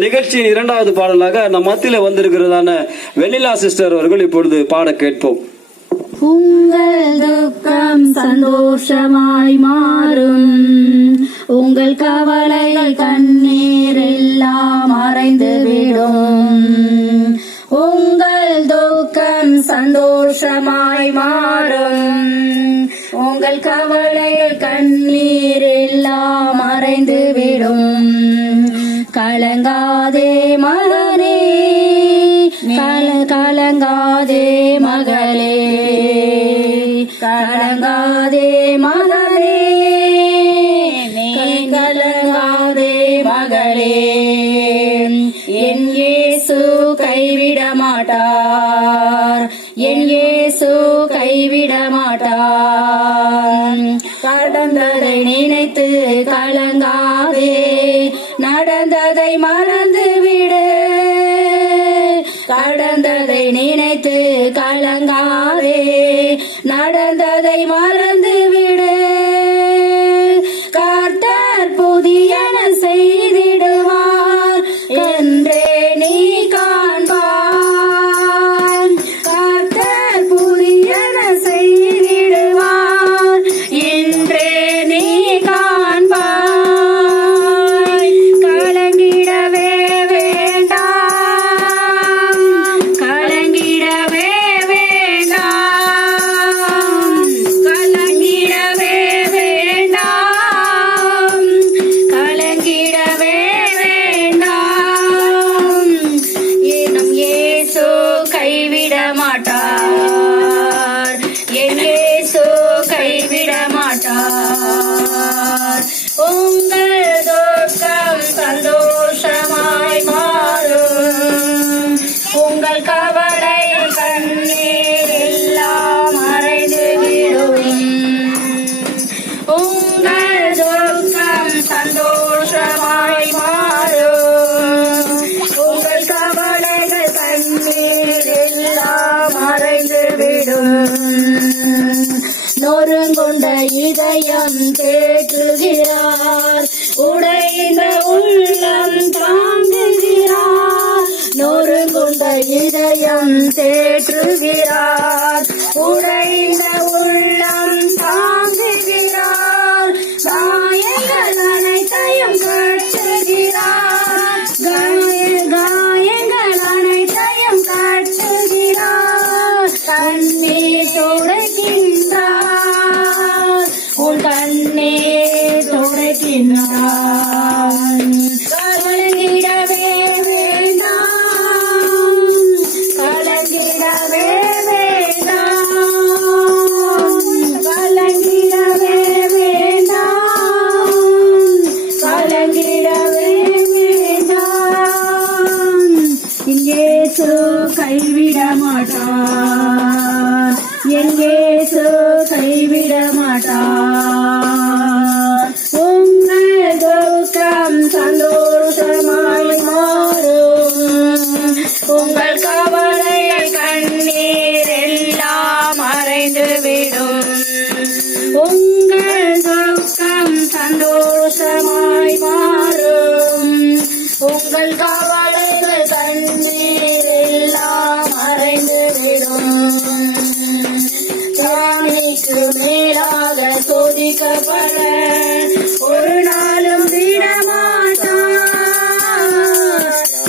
நிகழ்ச்சியின் இரண்டாவது பாடலாக நம் மத்தியில வந்திருக்கிறதான வெண்ணிலா சிஸ்டர் அவர்கள் இப்பொழுது பாட கேட்போம். உங்கள் துக்கம் சந்தோஷமாய் மாறும், உங்கள் கவலை கண்ணீர் எல்லாம் மறைந்து விடும். உங்கள் துக்கம் சந்தோஷமாய் மாறும், உங்கள் கவலை கண்ணீர் எல்லாம் மறைந்து விடும். கலங்காதே மகனே, கலங்காதே மகளே, கலங்காதே மகளே, கலங்காதே மகளே. என் இயேசு கைவிட மாட்டார், என் இயேசு கைவிட மாட்டார். கடந்ததை நினைத்து கலங்காதே, நடந்ததை மறந்து விடு. கடந்ததை நினைத்து கலங்காதே, நடந்ததை மறந்து விடு. கர்த்தர் புதியன செய்திடுவார் என்றே நீ காண்பார். கர்த்தர் புதியன செய்திடுவார் என்றே நீ காண்பாய். கலங்கிடவே வேண்டாம், கலங்கிடவே வேண்டாம், கலங்கிடவே வேண்டாம், கலங்கிடவே வேண்டாம். நம் இயேசு கைவிட மாட்டார், என் இயேசு கைவிட மாட்டார். உங்கள் துக்கம் சந்தோஷமாய் மாறும், உங்கள் கவலை கண்ணீர் எல்லாம் மறைந்து விடும். உங்கள் துக்கம் சந்தோஷமாய் மாறும், உங்கள் கவலைகள் கண்ணீர் எல்லாம் மறைந்து விடும். நொறுங்குண்ட இதயம் தேற்றுகிறார், உடைந்த உள்ளம் தாங்குகிறார். நொறுங்குண்ட இதயம் தேற்றுகிறார், உடைந்த உள்ளம் தாங்குகிறார். காயங்கள் அனைத்தையும் கட்டுகிறார், காயங்கள் அனைத்தையும் கட்டுகிறார். கண்ணீர் துடைக்கின்றார், உன் கண்ணீர் துடைக்கின்றார். கலங்கிடவே வேண்டாம், கலங்கிடவே வேண்டாம், கலங்கிடவே வேண்டாம், கலங்கிடவே வேண்டாம். இயேசு கைவிட மாட்டார், என் இயேசு கைவிட மாட்டார். உங்கள் துக்கம் சந்தோஷமாய் மாறும், உங்கள் கவலை கண்ணீர் எல்லாம் மறைந்து விடும். உங்கள் துக்கம் சந்தோஷமாய் மாறும், உங்கள் கவலைகள் கண்ணீர் எல்லாம் மறைந்து விடும். ராணிக்கு மேலாக சோதிக்கப்பட ஒரு நாளும் விடமாட்டார்.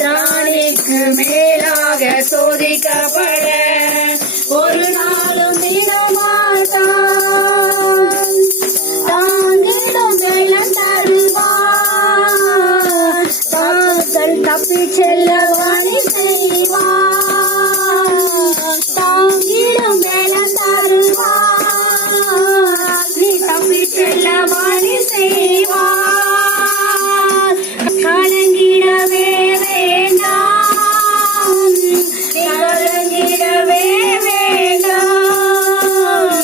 ராணிக்கு மேலாக சோதிக்கப்பட ஒரு நாளும் விடமாட்டார். தாங்கிடும் ஜெயம் தருவார், தாங்கள் தப்பிச் செல்ல வழி செய்வார். தாங்கிடும் ஜெயம் தருவார், நீ தப்பிச் செல்ல வழி செய்வார். கலங்கிடவே வேண்டாம், கலங்கிடவே வேண்டாம்.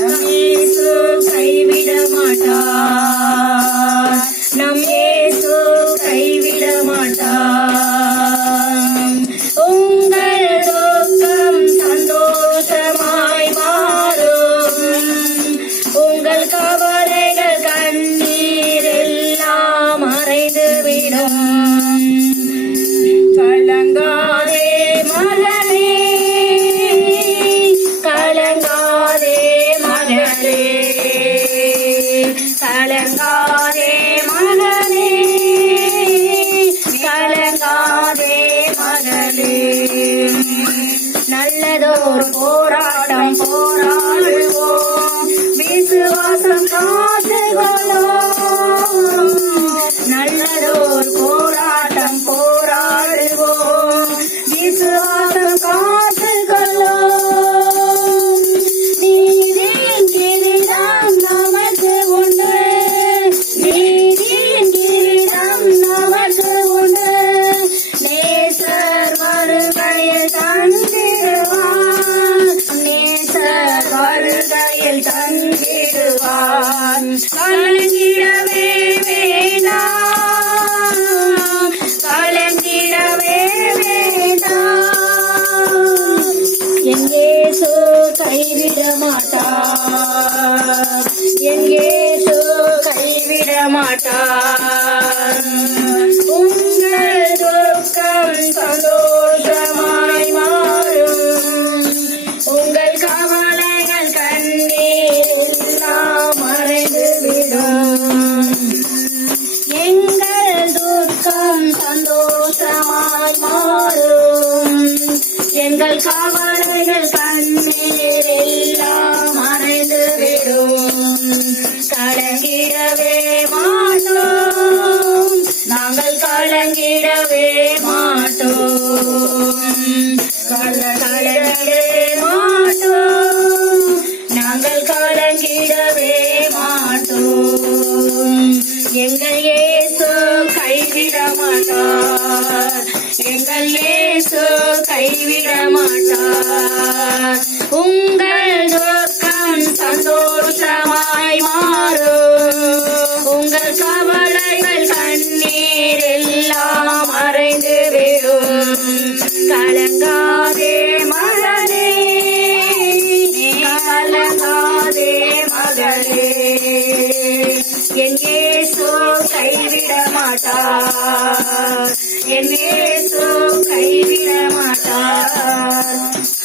நம் இயேசு கைவிட மாட்டார், நம் இயேசு கைவிட மாட்டார். நல்லதோர் போராட்டம் போராடுவோம், விசுவாசம் காத்துக்கொள்வோம். நல்லதோர் போராட்டம் போராடுவோம், விசுவாசம் காத்துக்கொள்வோம். நீதியின் கிரீடம் நமக்கு உண்டு, நீதியின் கிரீடம் நமக்கு உண்டு. நேசர் வருகையில் தந்திடுவான், நேசர் வருகையில் தந்திடுவான். கலங்கிடவே வேண்டாம், கலங்கிடவே வேண்டாம். என் இயேசு கைவிட மாட்டார், என் இயேசு கைவிட மாட்டார். உங்கள் துக்கம் சந்தோஷமாய் மாறும், உங்கள் கவலைகள் கண்ணீர் எல்லாம் மறைந்துவிடும். எங்கள் துக்கம் சந்தோஷமாய் மாறும், எங்கள் கவலைகள் கண்ணீர் எல்லாம் மறைந்துவிடும். கலங்கிடவே மாட்டோம், நாங்கள் கலங்கிடவே மாட்டோம், கலங்கிடவே மாட்டோம், நாங்கள் கலங்கிடவே மாட்டோம். எங்கள் இயேசு கைவிட மாட்டார், எங்கள் இயேசு கைவிட மாட்டார். உங்கள் துக்கம் சந்தோஷமாய் மாறும், உங்கள் கவலைகள் கண்ணீர் எல்லாம் மறைந்து விடும். கலங்காதே மகளே, கலங்காதே மகளே, என் இயேசு கைவிட மாட்டார், என் இயேசு கைவிட மாட்டார்.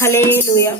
ஹல்லேலூயா.